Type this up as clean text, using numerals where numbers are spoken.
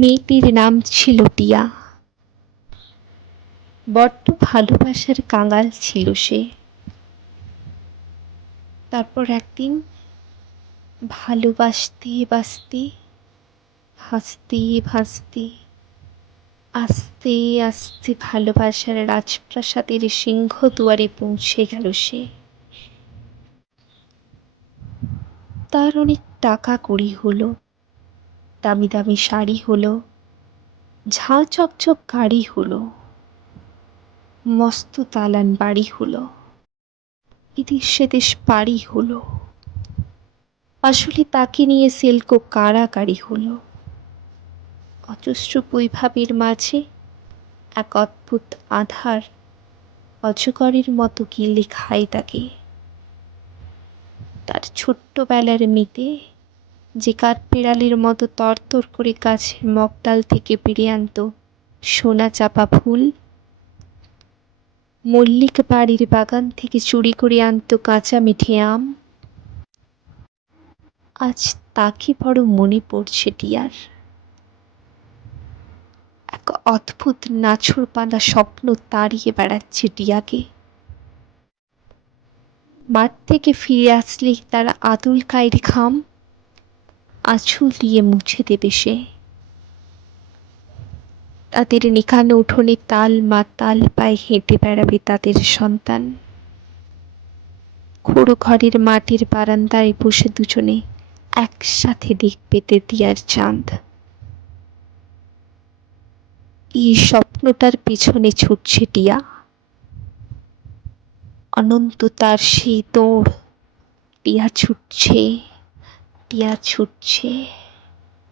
মেয়েটির নাম ছিল টিয়া। বড্ড ভালোবাসার কাঙাল ছিল সে। তারপর একদিন ভালোবাসতে বাসতে, হাসতে ভাসতে, আস্তে আস্তে ভালোবাসার রাজপ্রাসাদের সিংহদুয়ারে পৌঁছে গেল সে। তার অনেক টাকা কড়ি হলো, দামি দামি শাড়ি হলো, ঝাঁ চকচক গাড়ি হলো, মস্ত দালান বাড়ি হলো, এদেশ সেদেশ পাড়ি হলো। আসলে তাকে নিয়ে সিল্কো কাড়াকাড়ি হলো। অজস্র বৈভাবের মাঝে এক অদ্ভুত আধার অজগরের মতো গিলে খায় তাকে। তার ছোট্টবেলার মেতে, যে কাঠবিড়ালির মতো তরতর করে গাছের মগডাল থেকে পেড়ে আনত সোনা চাপা ফুল, মল্লিক বাড়ির বাগান থেকে চুরি করে আনত কাঁচা মিঠে আম, আজ তাকে বড় মনে পড়ছে টিয়ার। এক অদ্ভুত নাছোড় বাঁধা স্বপ্ন তাড়িয়ে বেড়াচ্ছে টিয়াকে। মাঠ থেকে ফিরে আসলেই তার আদুল কায়ের ঘাম আঁচল দিয়ে মুছে দেবে সে। তাদের নিকানো উঠোনে তাল মাতাল পায়ে হেঁটে বেড়াবে তাদের সন্তান। খুড়ো ঘরের মাটির বারান্দায় বসে দুজনে একসাথে দেখবে তেতিয়ার চাঁদ। এই স্বপ্নটার পিছনে ছুটছে টিয়া। অনন্ত তার সেই দৌড়। টিয়া ছুটছে, টিয়া ছুটছে।